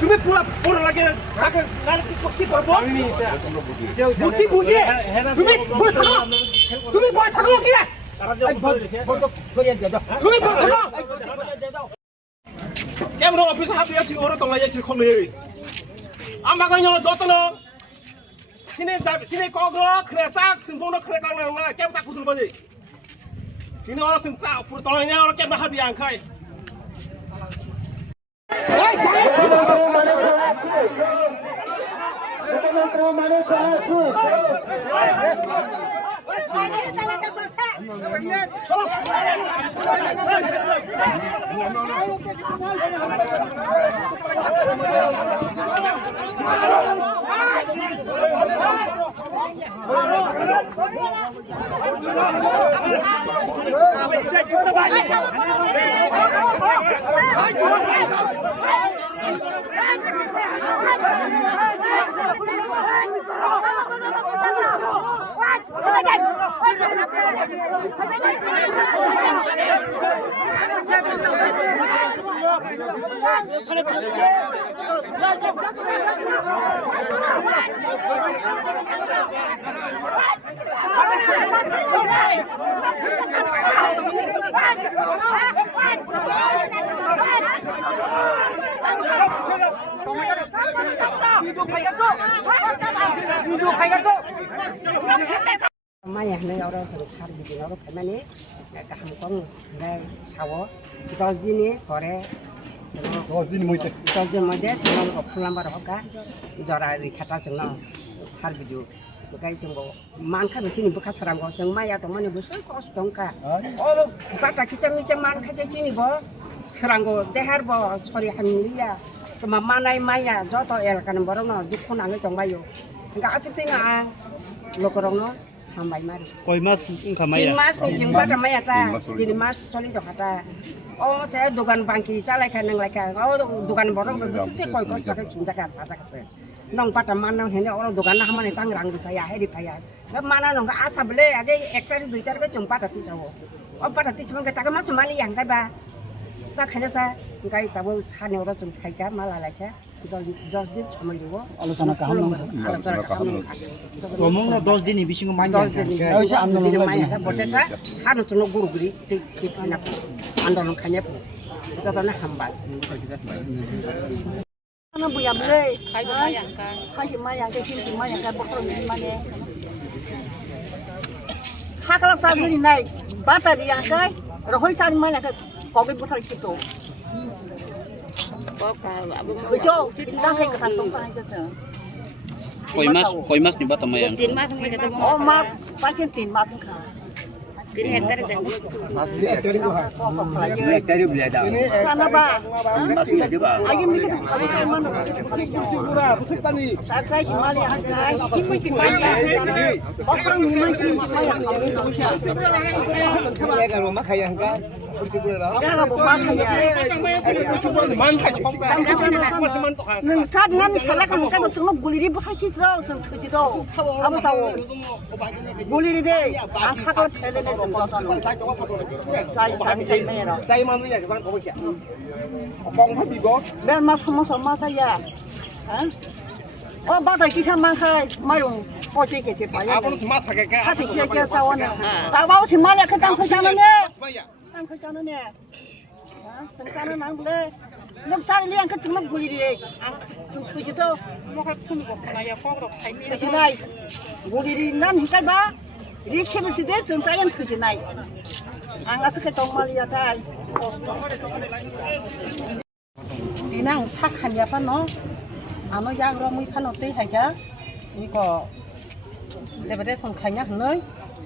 তুমি পুরো লাগে কি করবো বুঝি বুঝি তুমি তুমি বই থাকো কি তুমি বই থাকো কেমন অফিস হাতে আছি ওরা তো লাগে খলে আমাকে যতন সিনে কগ্র খরেসাক সিনবনো খরে কাংনা না কেম তা কুতুল বাজি সিনে ওরা সিনসা ফুর তলাইনা ওরা কেম হাবি আংখাই Maya này ở đâu sẵn sàng thì nó có thể mà nè cả hàng con đây sáu đó gì nè có đấy đó gì mới đấy chúng nó có làm bao đó giờ ra đi khát chúng nó sẵn video cái chúng nó mang khai chỉ niệm khát sẵn có chúng Maya đó mà niệm bớt có sẵn cả bắt cái chúng mang khai chỉ niệm bớt sẵn có để hết bớt sorry hành lý à mà mana Maya cho tôi er cái number nó đi không ăn cái chúng Maya nggak asik tinggal lo korong no hambai mari koi mas kamaya tin mas ni jingba kamaya ta tin mas choli to kata oh saya dukan bangki calai kan nang laka oh dukan borong bersih sih koi koi pakai cinjakan caca caca nong pada mana ini orang dukan nah mana tangrang di payah di payah nah mana nong asa beli aja ektar dua ektar ke jumpa hati cowok oh pada hati cuma kita mas mali yang kaya tak hanya saya kaya tahu sana orang jumpa kaya malah laka দশ দিন সময় দেবো আলোচনা common 10 দিন বেশি mine 10 দিন আন্দোলন mine বটেছা সানো চনো গুরুগুরি আন্দোলন খাইনে যতনে হামবাই nó bây giờ đây khai chỉ mai yang cái phim chỉ mai yang cái bọc rồi mà nè khác làm sao như này bắt ta đi yang cái rồi hồi sau mai là cái có cái bút thằng kia tổ betul, kita kayak ketangkep aja sih. koi mas ni bata mayang Tin mas may ketemu. Oh mas, pakai tin mas kan. Tin hektar dan. Mas ni hektar dia boleh dah. Sana ba? Mas ni dia bah. Lagi mikir apa sih mana? Pusing tani Saya cuma lihat saya, ini cuma lihat. Orang rumah ini cuma yang Dia kan rumah kaya kan. Jangan buat ya. Neng saat ngan sekolah kan kan semua guliri bukan citra, semua citra. Kamu tahu? Guliri deh, angkat kalau tele deh semua tahu. Saya tak merah. Saya mana ya depan kau kia bong happy bong Dan mas sama saya. Oh, batai kisah makai, mayung. Oh, cik cik payah. apa lu semas pakai kah Hati kia sawana. Tak mau si malah ketang kesana ni. Ang kesana ni. Kesana nang boleh. Nak cari liang ke cuma guliri deh. Ang tujuh tu. Mau ketemu kok saya kok saya mi. Kesinai. Guliri nan hikai ba. Dia kena cedek saya yang tujuh naik. Ang asal ketong malia tai. Dinang sakhan ya pa no. Ano yang ramai kan otai haja. Ini kok. Daripada songkanya hnoi.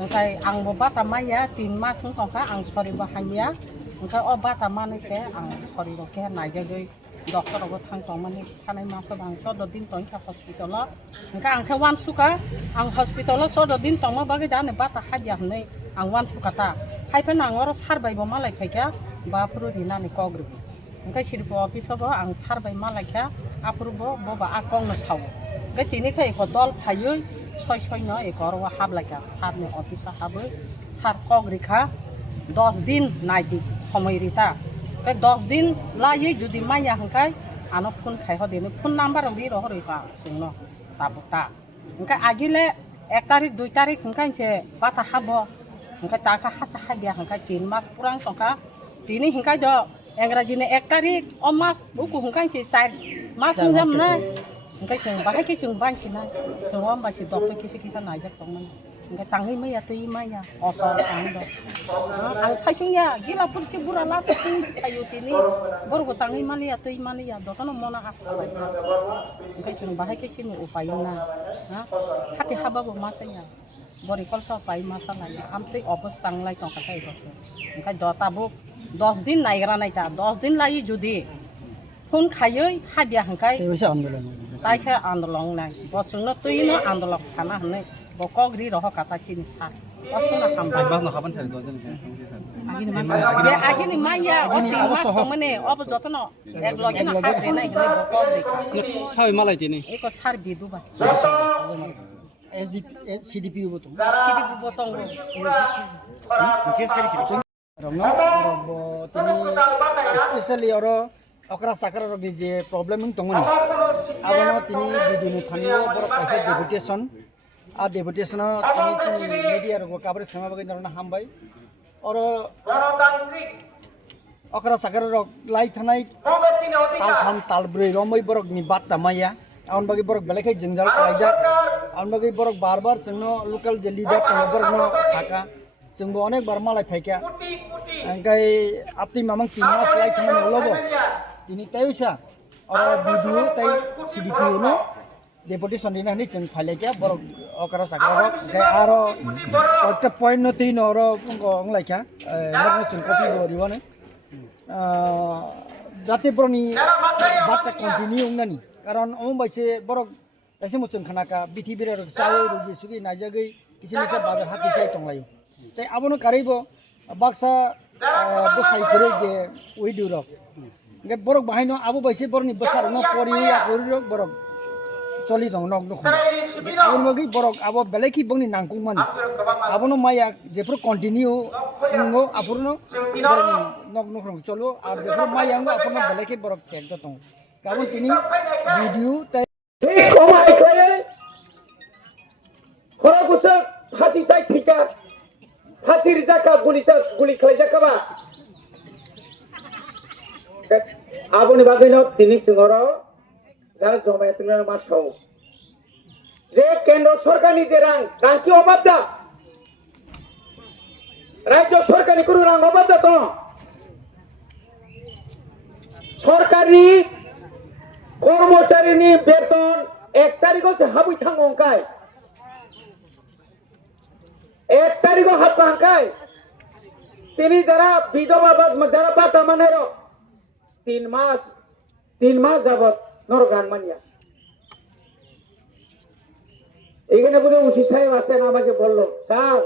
Engkai ang bobat tamaya tin mas songka ang sorry bahaya. Engkai obat tamane ke ang sorry roke naija goi dokter obat thang tongmani thanai maso bang so dodin tong ka hospital. Engkai ang ke wan suka ang hospital so dodin tongma bagi dane bata haja hnoi ang wan suka ta. Hai pe nang oro sarbai bo malai phaika ba puru dinani kogri. Engkai sirpo office bo ang sarbai malai kha apuru bo ba akong no saw. Engkai tini khai ko dol phayoi ছয় ন এই ঘর হাবলাইকা সারনি অফিসে হাবো সার cock রেখা 10 দিন nightie সময় রিতা 10 দিন লাইয়ে যদি মাইয়া হাঙ্কাই আনো ফোন খাইহ দেনো ফোন নাম্বার রি রহ রেখা সুনো তাবুতা হাঙ্কাই আগিলে 1 তারিখ 2 তারিখ হাঙ্কাইছে বাতা হাবো হাঙ্কাই তাকা হাসা হাবিয়া হাঙ্কাই 3 মাস পুরাং সংকা তিনি হাঙ্কাই দ इंराजीने 1 तारिख अ मास उकु हुंकांसि 4 मास जोंजामना ओंखाय जों बाहायखै जों बांसिना जों होमबासि डक्टर किसा नायजाक दंमोन ओंखाय तांहै मैया तै माया असर तांहै दं आं साइसुंया गिलापुरसि बुरा लाफु थायो तिनि बरगो तांहै मानिया तै मानिया दतन मना आसा बायजा ओंखाय जों बाहायखै जों उपायना हा हाते हाबाबो मासाया बरि कलसा पाइ मासा लायो आमतै अबस्थांलाय तंखाय बसे ओंखाय दताबो 10 दिन नायग्रा नायता 10 दिन लायो जुदि फोन खायै हाबिया हांखाय ताइसा आन्दोलन नाय बसुंनो तैनो आन्दोलन खाना हनै बकग्रि रह काताचिनि सा असुना हामबाय बास न खाबान सार जे आगिनि माइया अति मास मने अब जतन एक लगे न हाब्रे नाय हनै बकग्रि साबै मालाय दिनै एको सार बिदुबा CDPU बतong सिदिबु बतंग केस करि रंग तिनी स्पेशली और अकरा साकर जे प्रॉब्लम तंगनी आबनो तिनी बिदिनो थानियो बर कैसे डेपुटेशन आ डेपुटेशन तिनी तिनी मीडिया रो कवरेज खामा बगे नरना हामबाय और अकरा साकर रो लाई थानाय ताल थाम ताल ब्रै रमै बरक नि बात तमाया आउन बगे बरक बेलेखै जंजाल लाइजा आउन बगे बरक बार-बार जोंनो लोकल जे लिडार तंग बरक न साका जोंबो अनेक बार मालाय फायका ओंखाय आपनि मामं 3 मास लाइ थांनो उलबो दिनि ताइसा और भिडियो ताइ CDPU नो डेपुटेशन दिना नि जों फायलायका बर अकरा साकरा गाय आरो একটা पॉइंट न तिन और अंलायका नगनो जों कपि बरिवाने जाते बरनि बातटा कन्टिनिउ नानि कारण अम बाइसे बर ताइसे मुचन खानाका बिथि बिरा साव रुगि सुगि नाजागै किसिमिसा बाजार हाति साइ तंलायो ताइ आबनो कारिबो बाक्सा बसाइ करे जे उइदु रक गे बरक बाहायनो आबो बाइसे बरनि बसार न परि या करि बरक चलि दं नक नख आबनो मगि बरक आबो बेलेखि बंनि नांकुं मानि आबनो माया जेफोर कन्टिनिउ नंगो आफुरनो बरनि नक नख चलो आर जेफोर माया आंगो आफुरनो बेलेखि बरक टेक दं गाबोन तिनि भिडियो ताइ कमाय खाय खरा गुसा फासि साइ थिका फासि रिजाका गुली खालायजाकाबा आबोनि बागैनो तिनि सिङर যারা জমায়েতের মাসাও যে কেন্দ্র সরকারি যে রাং কি অভাব দা রাজ্য সরকারি কোনো রাং অভাব দা তো সরকারি কর্মচারীনি বেতন 1 তারিখে হাবুই থাঙ্গঙ্কায় 1 তারিখে হাবঙ্কায় তিনি যারা বিধবা যারা বাটা মানের 3 মাস যাবত নরগান মানিয়া এখানে বলে উসি সাহেব আছেন আমাকে বললো স্যার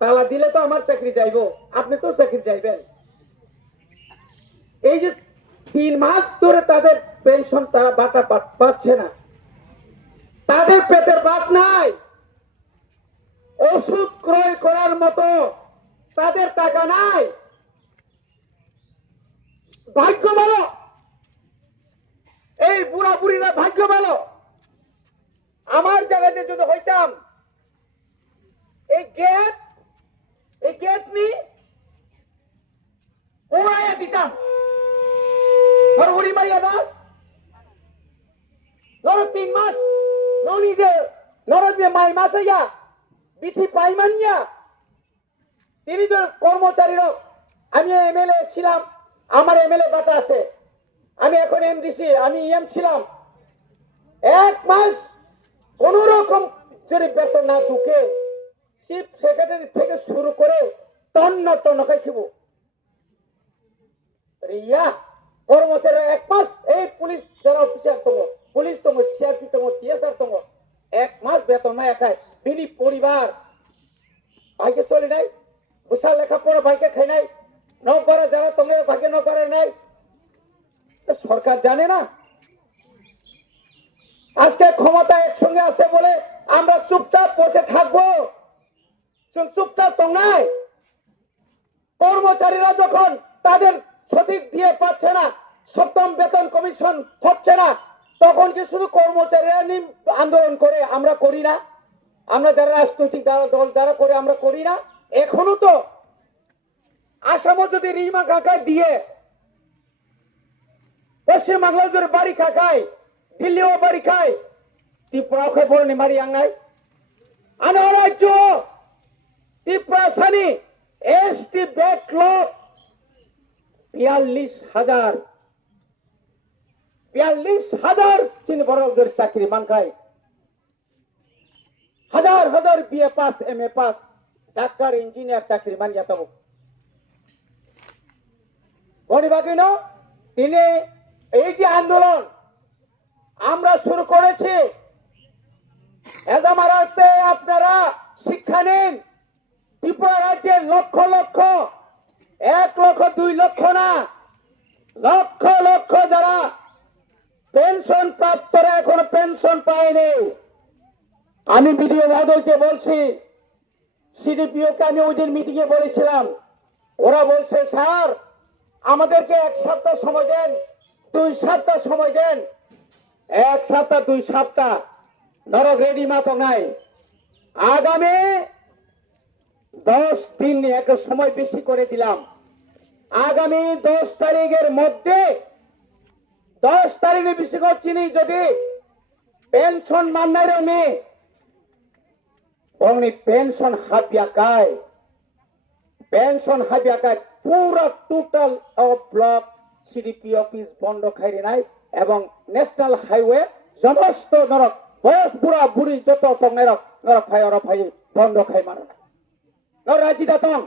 তালা দিলে তো আমার চাকরি যাইবো আপনি তো চাকরি যাইবেন এই যে 3 মাস ধরে তাদের পেনশন তারা বাটা পাচ্ছে না তাদের পেটের ভাত নাই ওষুধ ক্রয় করার মতো তাদের টাকা নাই ভাগ্য ভালো এই বুড়া বুড়িরা ভাগ্য ভালো আমার জায়গাতে যদি হইতাম এই গেট নি ওরাইয়া দিতাম আর উড়ি মাইয়া না ধরো 3 মাস ননি যে নরদে মাই মাসইয়া বিথি পাইমানিয়া তিনি যে কর্মচারীরা আমি এমএলএ ছিলাম আমার এমএলএ বাটা আছে আমি এখন এমডিসি আমি ইএম ছিলাম 1 মাস কোন রকম যদি বেতন না ঢুকে চিফ সেক্রেটারি থেকে শুরু করে টন্ন খাই খিব রিয়া কর্মচারী 1 মাস এই পুলিশ যারা অফিসার তঙ্গ পুলিশ তঙ্গ সিআরপি তঙ্গ টিএসআর তঙ্গ 1 মাস বেতন না একাই বিনি পরিবার ভাইকে চলে নাই বুসা লেখা পড়া ভাইকে খাই নাই নপারা যারা তোমার ভাগ্যে নপারে নাই সরকার জানে না আজকে ক্ষমতা একসঙ্গে আছে বলে আমরা চুপচাপ বসে থাকবো? চুপচাপ তো নাই। কর্মচারীরা যখন তাদের সঠিক দিয়ে পাচ্ছে না, সপ্তম বেতন কমিশন হচ্ছে না, তখন কি শুধু কর্মচারীরা আন্দোলন করে? আমরা করি না? আমরা যারা রাজনৈতিক দল যারা করে আমরা করি না? এখনো তো আসামও যদি রিমা কাকায় দিয়ে পশ্চিমবাংলার যদি বাড়ি খায়, দিল্লিও বাড়ি খায়, ত্রিপুরাকে বলনি মারি আঙ্গাই আনো রাজ্য ত্রিপুরা সানি এসটি ব্যাকলগ 42,000 তিনি বড়দের চাকরি মানখায়, হাজার হাজার বিএ পাস এমএ পাস ডাক্তার ইঞ্জিনিয়ার চাকরি মানিয়া তব গণিবাগিন তিনি এই যে আন্দোলন আমরা শুরু করেছি, এজামারাতে আপনারা শিক্ষা নিন। ত্রিপুরা রাজ্যের লক্ষ লক্ষ 1 লক্ষ 2 লক্ষ না, লক্ষ লক্ষ যারা পেনশন প্রাপ্তরা এখনো পেনশন পায়নি। আমি বিডিও মহোদয়কে বলছি, সিডিপিওকে আমি ওই দিন মিটিং এ বলেছিলাম, ওরা বলছে স্যার আমাদেরকে 1 সপ্তাহ সময় দেন, 2 সপ্তাহ সময় দেন। 1 সপ্তাহ 2 সপ্তাহ নরক রেডি মাতো নাই। আগামী 10 দিন একটা সময় বেশি করে দিলাম। আগামী 10 তারিখের মধ্যে 10 তারিখে বেশি করছিনি যদি পেনশন মান্নার নেই অমনি পেনশন হাবিয়াকায় পুরা টোটাল ব্লক সিডিপি অফিস বন্ধ খাইরে নাই এবং ন্যাশনাল হাইওয়ে সমস্ত নরক বয়স বুড়া বুড়ি যত তং নরক ভাই অরফ ভাই বন্ধ খাই মানে নর রাজি দাতং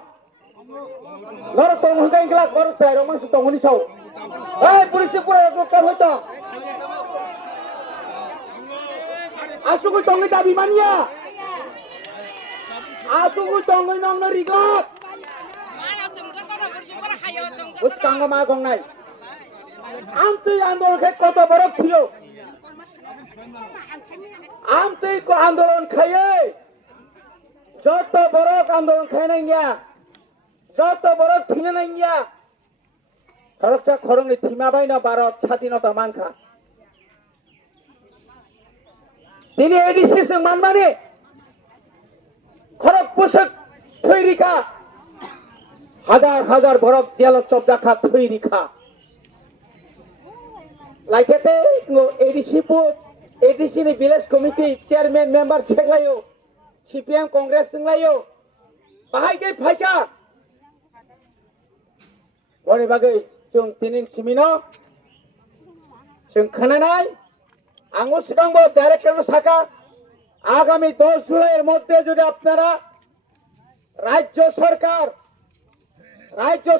নর তং হুগাই গলা কর সাই রমাংস তং উনিশাও এই পুলিশ পুরা রক্ষা হইতো আসুকু তংনি দাবি মানিয়া আসুকু তংনি নং রিগত উস্তাঙ্গ মা গংনাই আমতই আন্দোলন খাই কত বড় থিও আমতই কো আন্দোলন খাইয়ে যত বড় আন্দোলন খাই নাই গিয়া যত বড় থিনে নাই গিয়া খরচা খরংনি থিমা বাইনা ভারত স্বাধীনতা মানখা তিনি এডিসি সং মানমানে খরক পোশাক থৈরিখা হাজার হাজার বরফ জেল চবদাখা থৈরিখা লাইতেতে এডিসি नि ভিলেজ কমিটি চেয়ারম্যান মেম্বার সেগলাयो সিপিএম কংগ্রেস संलायो बाहायगै फायका बनि बागै जों तिनिन सिमिनो जों खोनानाय आंगो सिगांबो डाइरेक्टर साका आगामी 10 जुलाइয়ের মধ্যে যদি আপনারা রাজ্য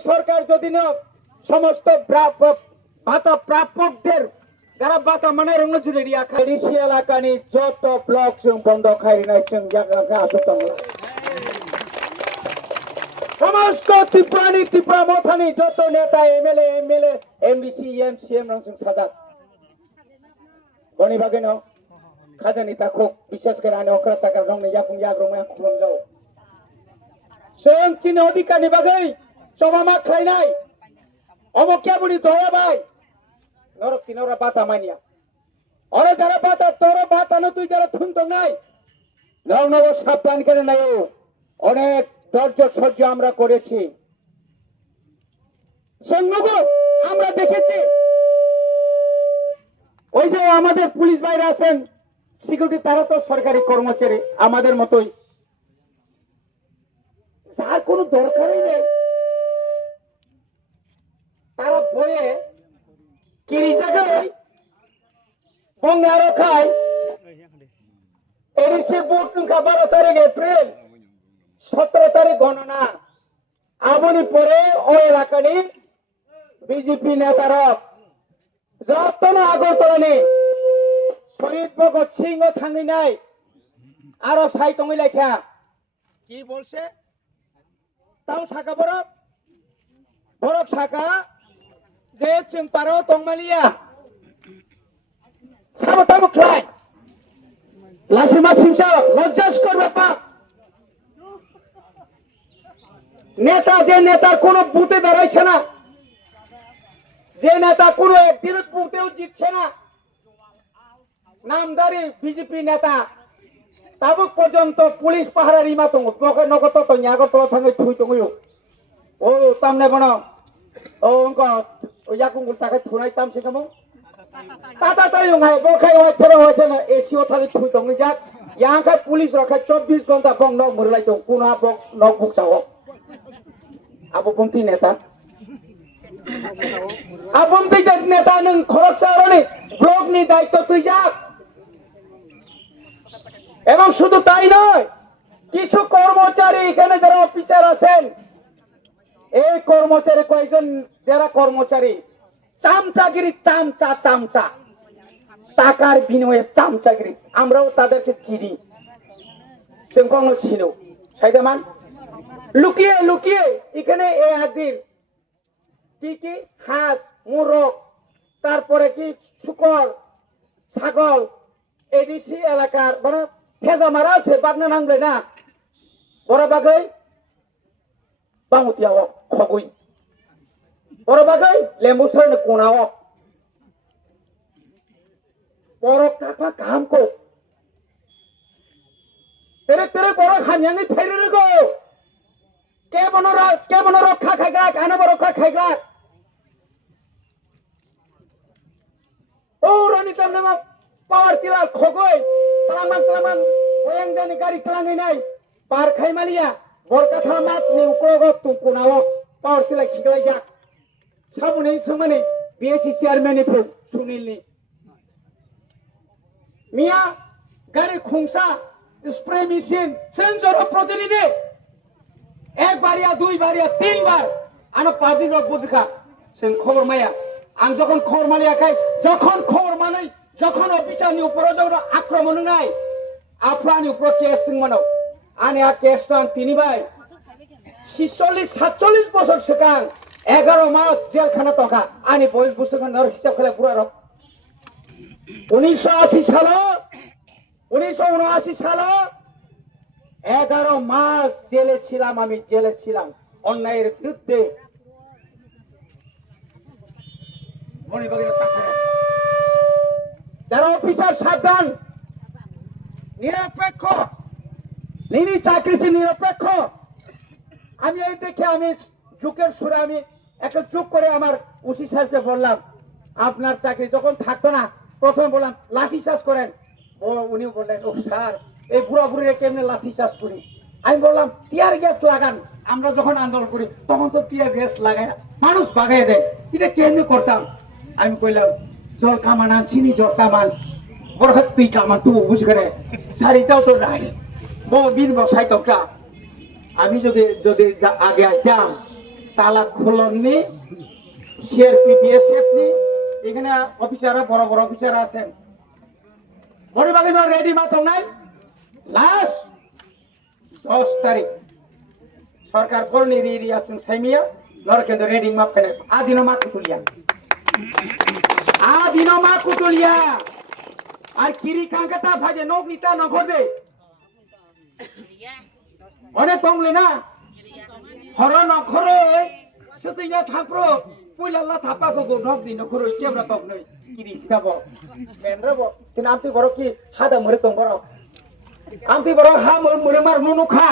সরকার যদি না সমস্ত ভাতা প্রাপকদের যারা ভাতা মানে রঙ জুড়ে রিয়া খাইছি এলাকানি যত ব্লক जों বন্ধ খাইরি নাই जों জায়গা আসতং সমস্ত ত্রিপুরা মথানি যত নেতা এমএলএ এমডিসি এমসিএম রং जों সাজা বনি বাগেনো খাজানি তাখো বিশেষ করে আনে অকরা টাকা রং ने याकुं याग्रमया खुलम जाओ जों चिन अधिकारनि बागै जमामा खाइनाय অমকিয়া বুড়ি দয়া ভাই নরক তিনরা বাতা মানিয়া ওরে যারা বাতা তোর বাতা না তুই যারা থুন তো নাই নব নব সাবধান করে নাই অনেক ধৈর্য সহ্য আমরা করেছি সঙ্গগ আমরা দেখেছি ওই যে আমাদের পুলিশ ভাইরা আছেন সিকিউরিটি তারা তো সরকারি কর্মচারী আমাদের মতোই যার কোনো দরকারই নেই তারা বয়ে কিরি জায়গায় বঙ্গারো খায় এডিসি বুট 12 তারিখ এপ্রিল 17 তারিখ গণনা আবনি পরে ও এলাকানি বিজেপি নেতারা যতন আগরতলানি শহীদ ভগৎ সিংহ থাঙ্গি নাই আরো সাইতঙ্গি লেখা কি বলছে তাও সাকা বরক সাকা যে जों पाराव दंमालिया साबो ताबो ख्लाय লাসিমা সিংসা লজ্জাস্কর ব্যাপার। নেতা যে নেতার কোন বুথে দাঁড়াইছে না, যে নেতা কোন একদিন বুথেও জিতছে না, নামদারি বিজেপি নেতা তাবুক পর্যন্ত পুলিশ পাহারার ইমা দङ নগত তো আগরতলা थाङै थुइ दङयो ও তামনে বন ও অঙ্ক ও ইয়াকুঙ্গুল তাকে থুনাই তামসে কামো তাতা তাইং হাই বখাই ওয়াছরা ওয়াছনা এসিও थाङै थुइ दङ যাক ইয়াংখাই পুলিশ রাখা 24 ঘন্টা বং নক মরলাই দङ কোনা বক নক বুকসাও আবো পন্থী নেতা আপন্থী যে নেতা নং খরকসারনি ব্লকনি দায়িত্ব তুই যাক। এবং শুধু তাই নয়, কিছু কর্মচারী এখানে যারা অফিসার আছেন, এই কর্মচারী কয়েকজন যারা কর্মচারী চামচাগিরি, চামচা টাকার বিনিময়ে চামচাগিরি, আমরাও তাদেরকে চিনি, जोंखौनो চিনো সাইদামান লুকিয়ে লুকিয়ে এখানে এই একদিন কি হাঁস মোরগ তারপরে কি শুকর ছাগল এডিসি এলাকার মানে ভেজা মারা আছে বাদনা নাংবে না বড় বাগাই বামুতিয়াও খগুই বড় বাগাই লেম্বু সরনে কোনাও বড় টাকা কামকো তেরে তেরে বড় খামিয়াঙ্গি ফেরে রেগো কেমন রক্ষা খাইগা কানে রক্ষা খাইগা ও রানি তামনে মা পাওয়ার টিলা খগই তালামান বয়াং জানি গাড়ি তালাঙ্গি নাই পার খাইমালিয়া বরকাথা মাত নি উকোগো তুকুনাও পাওয়ার টিলা খিগলাই যা সামনে সামনে বিএসসি চেয়ারম্যান এ সুনীলনি মিয়া গাড়ি খুংসা স্প্রে মেশিন সেন্সর প্রতিনিধি एक बार या दुई बार या तीन बार आना पादी रक बुद्धिका जों खबर माया आं जखन खबर मालियाखै जखन खबर मानै जखन अफिसारनि उपराव जों आक्रमण नाय आफानि उपराव केस जों मानाव आने आ केस आं तिनिबाय 46-47 বছর सिगां 11 मास जेलखाना टका आनि बयस बुसुखान नर हिसाब खालाय पुरा रक 1980 সালে 11 মাস জেলে ছিলাম আমি জেলে ছিলাম অন্যায়ের বিরুদ্ধে যারা অফিসার সাবধান নিরপেক্ষ নিনি চাকরি নিরপেক্ষ আমি এই দেখে আমি যুগের সুরে আমি একটা যোগ করে আমার ওসি সাহেবকে বললাম আপনার চাকরি যখন থাকতো না প্রথমে বললাম লাঠি চার্জ করেন উনি বললেন ও স্যার এই বুড়া বুড়িরা কেমনে লাঠি চার্জ করি আমি বললাম টিয়ার গ্যাস লাগান আমরা যখন আন্দোলন করি তখন তো টিয়ার গ্যাস লাগায় মানুষ বাগাই দেয় এটা কেমনে করতাম আমি কইলাম জল কামান আনছিনি জল কামান বরহাত তুই কামান তুই বুঝ করে সারিটাও তো নাই বিন বসাই তোটা আমি যদি আগে আইতাম তালা খুলননি সিআরপি বিএসএফ নি এখানে অফিসাররা বড় বড় অফিসার আছেন বড় বাগান রেডি মাথা নাই লাস্ট 10 তারিখ সরকার করনি রিয়া সিং সাইমিয়া নরকেন্দ্র রেডিং মাপ ফেলে আদিনো মা কুতুলিয়া আর কিরি কাঙ্কাটা ভাজে নক নিতা নগরদে অনেক কমলে না হর নখরে সুতিনা থাপ্রো পুইলাল্লা থাপাকো গো নক দি নখরে কেবরা তক নই কিরি খাবো মেনরাবো তিন আমতি বড় কি হাদা মরে তং বড় আমতি বড় হা মরে মার নুনুখা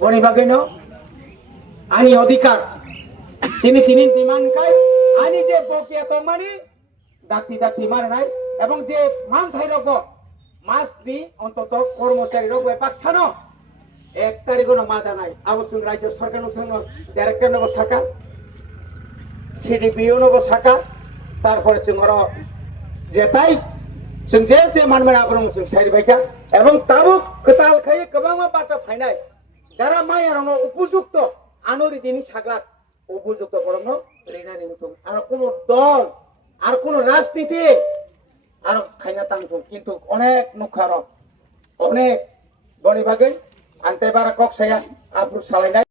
বনি বাগৈনো আনি অধিকার চিনি তিনি দিমান কাই আনি যে বকিয়া তমানি দাতি মারে নাই এবং যে মান থাই রগ মাস দি অন্তত কর্মচারী রগ এপাক সানো 1 তারিখও মাদা নাই আবশ্যক রাজ্য সরকার সঙ্গে ডাইরেক্টর নব শাখা সিডিপিও নব শাখা তারপরে जों যে তাই जों जे मानबाय आब्रम जों साइड बायका এবং তাবো কতাল খাই গোबां বাটা ফাইনাই যারা মায়ারनो উপযুক্ত আনরি দিনি সাগলাক উপযুক্ত বরং রেনানি মতো আর কোন দল আর কোন রাজনীতি আর খাইনা তাংতো কিন্তু অনেক নুখার অনেক বনি বাগে আনতে বারা কক্সায়া আব্রু সালাইনাই